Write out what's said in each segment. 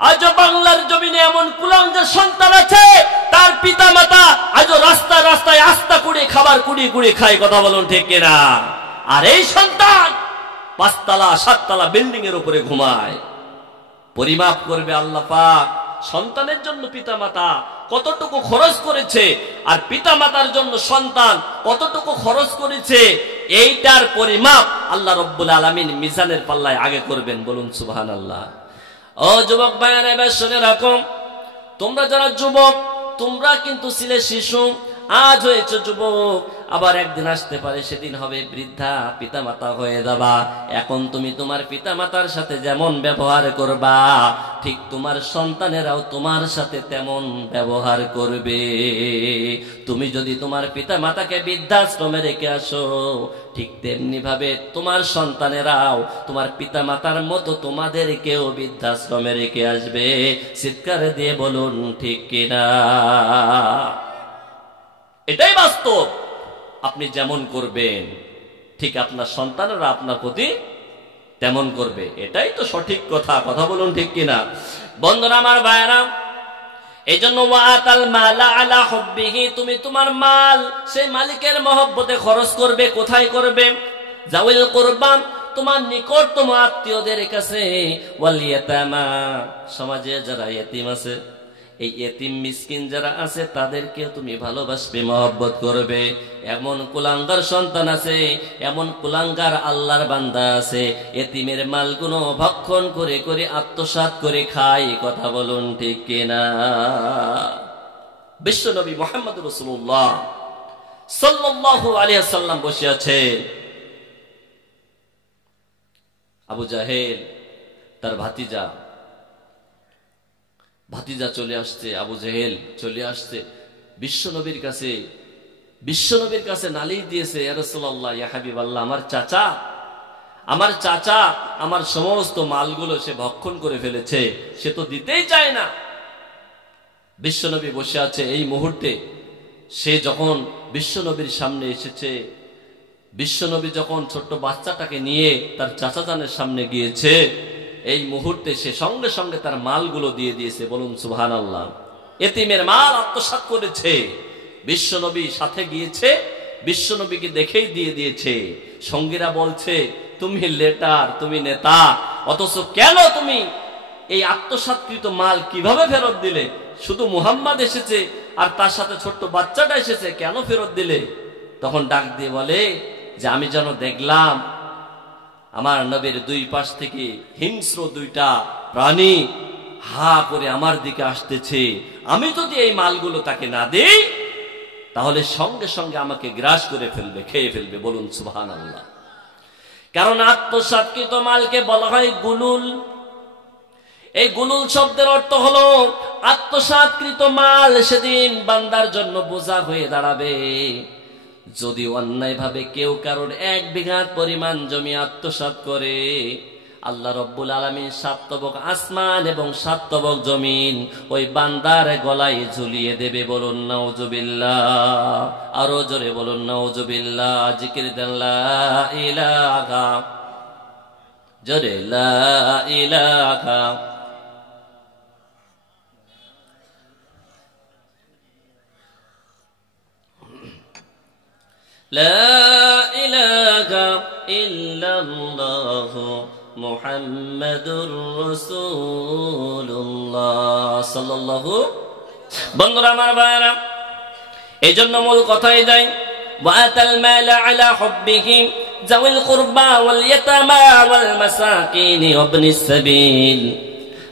আজ বাংলার জমিনে এমন কুলাঙ্গার সন্তান আছে, তার পিতা মাতা আজ রাস্তায় রাস্তায় আস্তা কুড়িয়ে খাবার কুড়িয়ে কুড়িয়ে খায়। কথা বলুন ঠিক কিনা? আর এই সন্তান 5 তলা 7 তলা বিল্ডিং এর উপরে ঘুমায়। পরিমাপ করবে আল্লাহ পাক সন্তানের জন্য পিতা মাতা কতটুকু খরচ করেছে, আর পিতা মাতার জন্য সন্তান কতটুকু খরচ করেছে, এইটার পরিমাপ আল্লাহ রব্বুল আলামিন মিজানের পাল্লায় আগে করবেন। বলুন সুবহানাল্লাহ। ও যুবক ভাইরা, এবার শুনে রাখো, তোমরা যারা যুবক, তোমরা কিন্তু ছিলে শিশু, আজ হয়েছে যুবক, আবার একদিন আসতে পারে সেদিন হবে বৃদ্ধা, পিতা মাতা হয়ে যাবা। এখন তুমি তোমার পিতা মাতার সাথে যেমন ব্যবহার করবা, ঠিক তোমার সন্তানেরাও তোমার সাথে তেমন ব্যবহার করবে। তুমি যদি তোমার পিতা মাতাকে বৃদ্ধাশ্রমে রেখে আসো, ঠিক তেমনি ভাবে তোমার সন্তানেরাও তোমার পিতা মাতার মতো তোমাদেরকেও বৃদ্ধাশ্রমে রেখে আসবে। চিৎকার দিয়ে বলুন ঠিক কিনা? এটাই বাস্তব। আপনি যেমন করবেন, ঠিক আপনার সন্তানেরা আপনার প্রতি তেমন করবে। এটাই তো সঠিক কথা। কথা বলুন ঠিক কিনা? বন্ধুরা আমার, ভাইরা, এই জন্য ওয়াতাল মালা আলা হুব্বিহি, তুমি তোমার মাল সেই মালিকের মহব্বতে খরচ করবে। কোথায় করবে? যাওয়াল কুরবা, তোমার নিকটতম আত্মীয়দের কাছে, ওয়াল ইয়াতামা, সমাজে যারা ইতিম আছে, এই এতিম মিসকিন যারা আছে তাদেরকে তুমি ভালোবাসবে, মহব্বত করবে। এমন কুলাঙ্গার সন্তান আছে, এমন কুলাঙ্গার আল্লাহর বান্দা আছে, এতিমের মালগুলো ভক্ষণ করে করে আত্মসাৎ করে খায়। কথা বলুন ঠিক কিনা? বিশ্ব নবী মুহাম্মদ রাসূলুল্লাহ সাল্লাল্লাহু আলাইহি ওয়াসাল্লাম বসে আছে। আবু জাহেল তার ভাতিজা চলে আসছে, আবু জেহেল চলে আসছে বিশ্বনবীর কাছে নালিশ দিয়েছে, ইয়া রাসূলুল্লাহ, ইয়া হাবিবাল্লাহ, আমার চাচা আমার সমস্ত মালগুলো সে ভক্ষণ করে ফেলেছে, সে তো দিতেই চায় না। বিশ্বনবী বসে আছে। এই মুহূর্তে সে যখন বিশ্বনবীর সামনে এসেছে, বিশ্বনবী যখন ছোট্ট বাচ্চাটাকে নিয়ে তার চাচা জানের সামনে গিয়েছে, এই মুহূর্তে সে সঙ্গে সঙ্গে তার মালগুলো দিয়ে দিয়েছে। বলুন সুবহানাল্লাহ। এতিমের মাল আত্মসাৎ করেছে। বিশ্বনবী সাথে গিয়েছে, বিশ্বনবীকে দেখেই দিয়ে দিয়েছে। সঙ্গীরা বলছে, তুমি লেটার, তুমি নেতা, অথচ কেন তুমি এই আত্মসাৎকৃত মাল কিভাবে ফেরত দিলে? শুধু মুহাম্মদ এসেছে আর তার সাথে ছোট্ট বাচ্চাটা এসেছে, কেন ফেরত দিলে? তখন ডাক দিয়ে বলে যে, আমি যেন দেখলাম আমার নবীর দুই পাশ থেকে হিংস্র 2টা প্রাণী হা করে আমার দিকে আসতেছে। আমি যদি এই মালগুলো তাকে না দেই, তাহলে সঙ্গে সঙ্গে আমাকে গ্রাস করে ফেলবে, খেয়ে ফেলবে। বলুন সুবহানাল্লাহ। কারণ আত্মসাৎকৃত মালকে বলা হয় গুলুল। এই গুলুল শব্দের অর্থ হলো আত্মসাৎকৃত মাল সেদিন বান্দার জন্য বোঝা হয়ে দাঁড়াবে। যদি অন্যায় ভাবে কেউ কারোর 1 বিঘা পরিমাণ জমি আত্মসাৎ করে, আল্লাহ রব্বুল আলামিন 7 তবক আসমান এবং 7 তবক জমিন ওই বান্দার গলায় ঝুলিয়ে দেবে। বলুন নাউজুবিল্লাহ। আরো জোরে বলুন নাউজুবিল্লাহ। জিকির দেন লা ইলাহা, জোরে লা ইলাহা। লা ইলাহা ইল্লাল্লাহু মুহাম্মাদুর রাসূলুল্লাহ সাল্লাল্লাহু। বন্ধুরা আমার ভাইরা, এই জন্য মূল কথাই যাই, ওয়াতাল মালা আলা হুব্বিহি যাওয়াল কুরবা ওয়াল ইয়াতামা ওয়াল মাসাকিন ওয়াবনিস সাবিল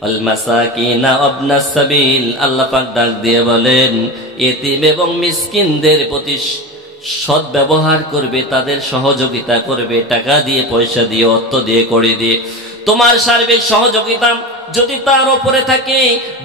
ওয়াল মাসাকিন ওয়াবনাস সাবিল। আল্লাহ পাক ডাক দিয়ে বলেন, এতিম এবং মিসকিনদের প্রতি সৎ ব্যবহার করবে, তাদের সহযোগিতা করবে, টাকা দিয়ে, পয়সা দিয়ে, অর্থ দিয়ে, করে দিয়ে। তোমার সার্বিক সহযোগিতা যদি তার উপরে থাকে,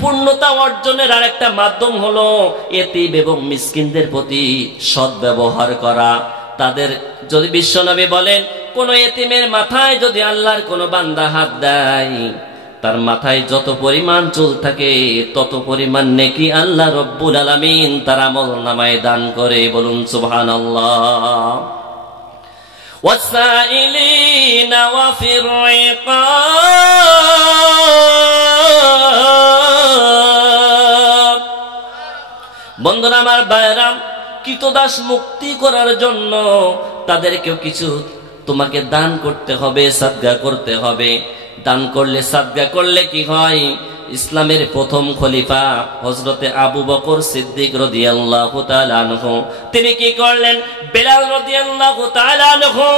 পূর্ণতা অর্জনের আরেকটা মাধ্যম হলো এতিম এবং মিসকিনদের প্রতি সৎ ব্যবহার করা। তাদের যদি বিশ্বনবী বলেন, কোন এতিমের মাথায় যদি আল্লাহর কোন বান্দা হাত দেয়, তার মাথায় যত পরিমাণ চুল থাকে তত পরিমাণ নেকি আল্লাহ রব্বুল আলামিন তার আমলনামায় দান করে। বলুন সুবহানাল্লাহ। ওয়াসাইলিনা ওয়া ফির রিকাব বন্ধুরা আমার ভাইরাম, কৃতদাস মুক্তি করার জন্য তাদেরকেও কিছু তোমাকে দান করতে হবে, সাদগা করতে হবে। দান করলে, সাদগা করলে কি হয়? ইসলামের প্রথম খলিফা হযরতে আবু বকর সিদ্দিক রাদিয়াল্লাহু তাআলা আনহু তিনি কি করলেন? বেলাল রাদিয়াল্লাহু তাআলা আনহু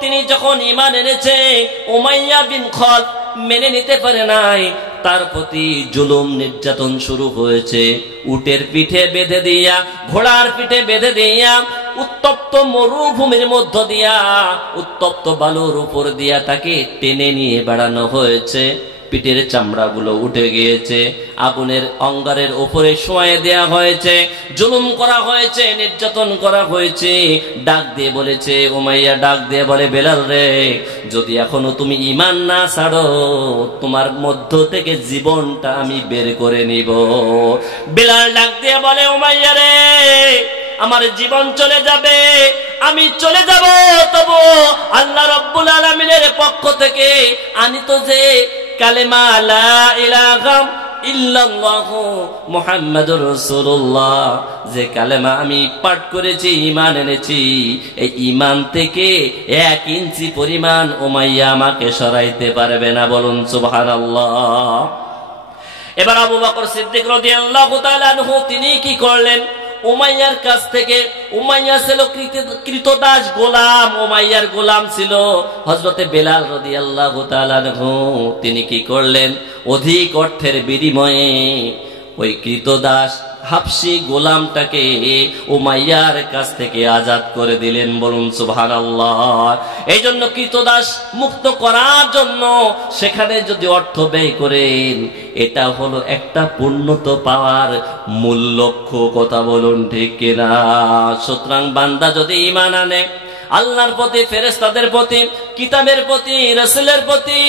তিনি যখন ঈমান এনেছে, উমাইয়া বিন খালদ মেনে নিতে পারে নাই, তার প্রতি জুলুম নির্যাতন শুরু হয়েছে। উটের পিঠে বেঁধে দিয়া, ঘোড়ার পিঠে বেঁধে দিয়া, উত্তপ্ত মরুভূমির মধ্য দিয়া, উত্তপ্ত বালুর উপর দিয়া তাকে টেনে নিয়ে বেড়ানো হয়েছে। পিঠের চামড়াগুলো উঠে গিয়েছে, আগুনের অঙ্গারের উপরে শোয়ায় দেয়া হয়েছে, জুলুম করা হয়েছে, নির্যাতন করা হয়েছে। ডাক দিয়ে বলেছে, উমাইয়া ডাক দিয়ে বলে, বেলাল রে, যদি এখনো তুমি ঈমান না ছাড়ো, তোমার মধ্য থেকে জীবনটা আমি বের করে নিব। বেলাল ডাক দিয়ে বলে, উমাইয়া রে, আমার জীবন চলে যাবে, আমি চলে যাব, তবু আল্লাহ রাব্বুল আলামিনের পক্ষ থেকে আনিত যে কালেমা লা ইলাহা ইল্লাল্লাহু মুহাম্মাদুর রাসূলুল্লাহ, যে কালেমা আমি পাঠ করেছি, ঈমান এনেছি, এই ঈমান থেকে 1 ইঞ্চি পরিমাণ উমাইয়া আমাকে সরাইতে পারবে না। বলুন সুবহানাল্লাহ। এবার আবু বকর সিদ্দিক রাদিয়াল্লাহু তাআলা আনহু তিনি কি করলেন? উমাইয়ার কাছ থেকে, উমাইয়া ছিল কৃতদাস গোলাম, উমাইয়ার গোলাম ছিল হযরতে বেলাল রাদিয়াল্লাহু তাআলা আনহু। তিনি কি করলেন? অধিক অর্থের বিনিময়ে ওই কৃতদাস হাবশী গোলামটাকে উমাইয়ার কাছ থেকে আজাদ করে দিলেন। বলুন সুবহানাল্লাহ। এই জন্য কৃতদাস মুক্ত করার জন্য সেখানে যদি অর্থ ব্যয় করেন, এটা হলো একটা পূর্ণত পাওয়ার মূল লক্ষ্য। কথা বলুন ঠিক কিনা? সুতরাং বান্দা যদি ঈমান আনে আল্লাহর প্রতি, ফেরেশতাদের প্রতি, কিতাবের প্রতি, রাসূলের প্রতি,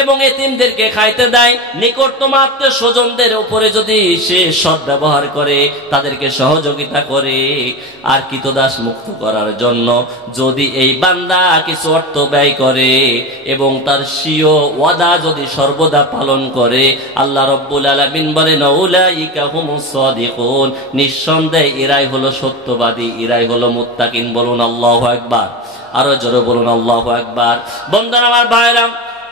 এবং এতিমদেরকে খাইতে দেয়, নিকটতম আত্মীয় স্বজনদের উপরে যদি সে সদ্ব্যবহার করে, তাদেরকে সহযোগিতা করে, আর কৃতদাস মুক্ত করার জন্য যদি এই বান্দা কিছু অর্থ ব্যয় করে এবং তার স্বীয় ওয়াদা যদি সর্বদা পালন করে, আল্লাহ রাব্বুল আলামিন বলেন, উলাইকা হুমুস সাদিকুন, নিঃসন্দেহে এরাই হলো সত্যবাদী, এরাই হলো মুত্তাকিন। বলুন আল্লাহু আকবার। আরো জোরে বলুন আল্লাহু আকবার। বন্ধুরা আমার ভাইরা,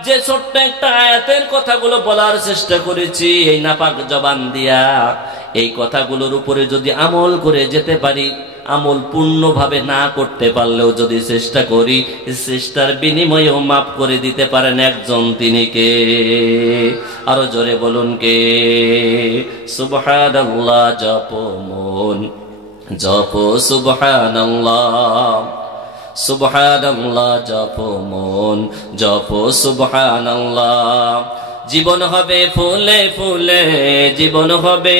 যে ছোট্ট একটা আয়াতের কথাগুলো বলার চেষ্টা করেছি এই নাপাক জবান দিয়া, এই কথাগুলোর উপরে যদি আমল করে যেতে পারি, আমল পূর্ণভাবে না করতে পারলেও যদি চেষ্টা করি, চেষ্টার বিনিময়েও মাফ করে দিতে পারেন একজন, তিনি কে? আরো জোরে বলুন কে? সুবহানাল্লাহ জপো মন, জপো সুবহানাল্লাহ, সুবহানাল্লাহ জপো মন, জপো সুবহানাল্লাহ। জীবন হবে ফুলে ফুলে, জীবন হবে,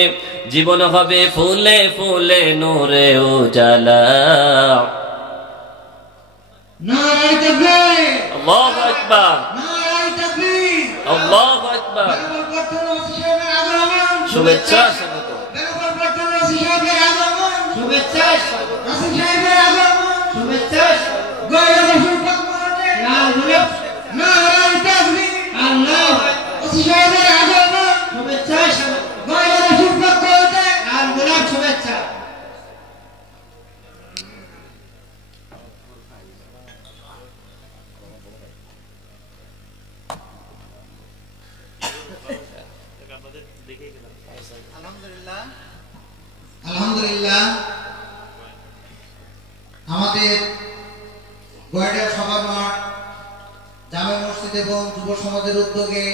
জীবন হবে ফুলে ফুলে নূরে উজালা। নারে তাকবীর, আল্লাহু আকবার, নারে তাকবীর, আল্লাহু আকবার। শুভেচ্ছা স্বাগত, শুভেচ্ছা শুভেচ্ছা। গয়া রসুল পাকমানে লাল গোলাপ, নারে তাকবীর, আল্লাহ ওসিয়াদের আগমন, শুভেচ্ছা গয়া রসুল পাকমানে লাল গোলাপ, শুভেচ্ছা। আলহামদুলিল্লাহ, আলহামদুলিল্লাহ। আমাদের গয়ডা সভা মাঠ জামে মসজিদ এবং যুব সমাজের উদ্যোগে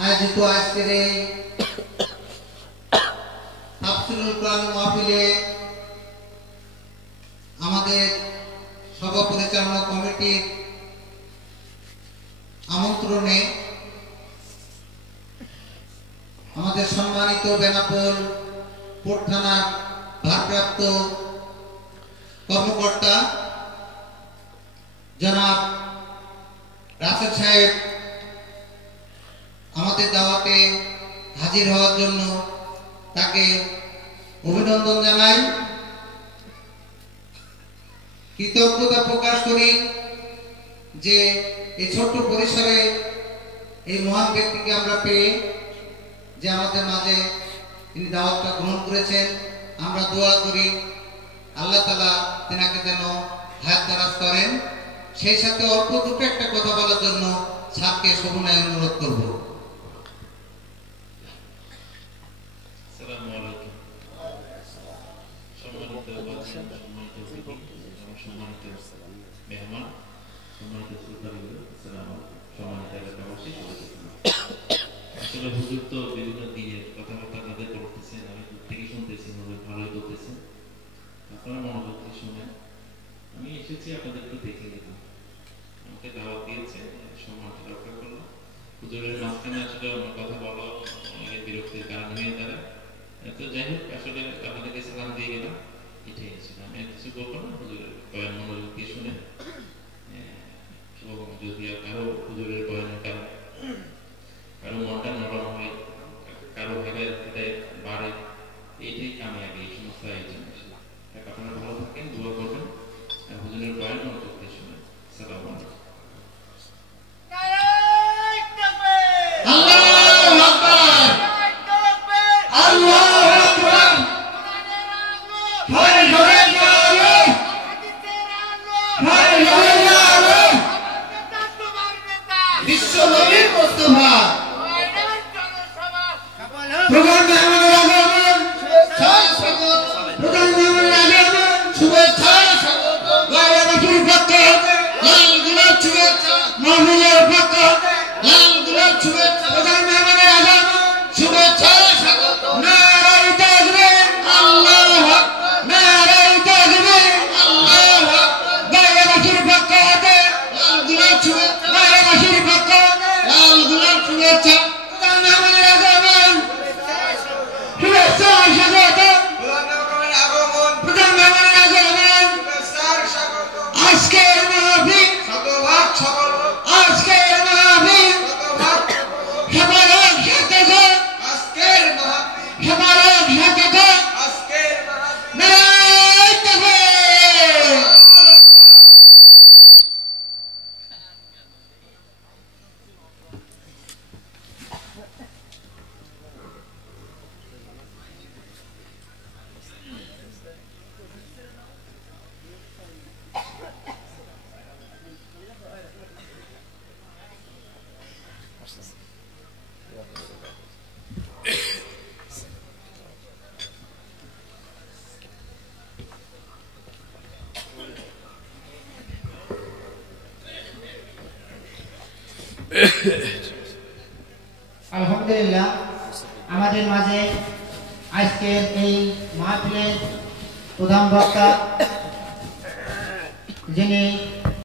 আয়োজিত আজকের এই তাফসীরুল কোরআন মাহফিলে আমাদের সভা পরিচালনা কমিটির আমন্ত্রণে আমাদের সম্মানিত বেনাপোল পোর্ট থানার ভারপ্রাপ্ত কর্মকর্তা জনাব রাসেল সাহেব আমাদের দাওয়াতে হাজির হওয়ার জন্য তাকে অভিনন্দন জানাই, কৃতজ্ঞতা প্রকাশ করি যে এই ছোট্ট পরিসরে এই মহান ব্যক্তিকে আমরা পেয়ে যে আমাদের মাঝে তিনি দাওয়াতটা গ্রহণ করেছেন। আমরা দোয়া করি আল্লাহ তাআলা তেনাকে যেন হায়াত দারাজ করেন। সেই সাথে অল্প দুটো একটা কথা বলার জন্য স্যারকে সবিনয় অনুরোধ করব। আসসালামু আলাইকুম। সম্মানিত বাদশাহ, সম্মানিত অতিথি, সম্মানিত মেহমান, সম্মানিত শ্রোতাবৃন্দ, আসসালামু আলাইকুম। সম্মানিত এলাকাবাসী, আসলে হুজুর তো বিভিন্ন দিনের কথাবার্তা তাদের করতেছেন, আমি দূর থেকে শুনতেছি, হুজুর ভালোই বলতেছেন, আপনারা মনোযোগ দিয়ে শুনেন। আমি এসেছি আপনাদেরকে দেখে গেলাম, আমাকে দাওয়াত দিয়েছে, সম্মানটা রক্ষা করলাম। হুজুরের মাঝখানে আসলে আমার কথা বলা অনেক বিরক্তির কারণ হয়ে দাঁড়ায়। তো যাই হোক, আসলে আপনাদেরকে সালাম দিয়ে গেলাম, এটাই ছিল। আমি আর কিছু বলবো না, হুজুরের বয়ান মনোযোগ দিয়ে শুনে যদি কারো হুজুরের বয়ানের কারণে কারো মনটা নরম হয়, কারো ভাবে বাড়ে, এইটাই কামিয়াবি, এই সমস্ত আয়োজন। আপনারা ভালো থাকেন, দোয়া করবেন, আর হুজুরের বয়ান মনোযোগ দিয়ে শুনেন। আসসালামু আলাইকুম। আলহামদুলিল্লাহ, আমাদের মাঝে আজকের এই মাহফিলের প্রধান বক্তা যিনি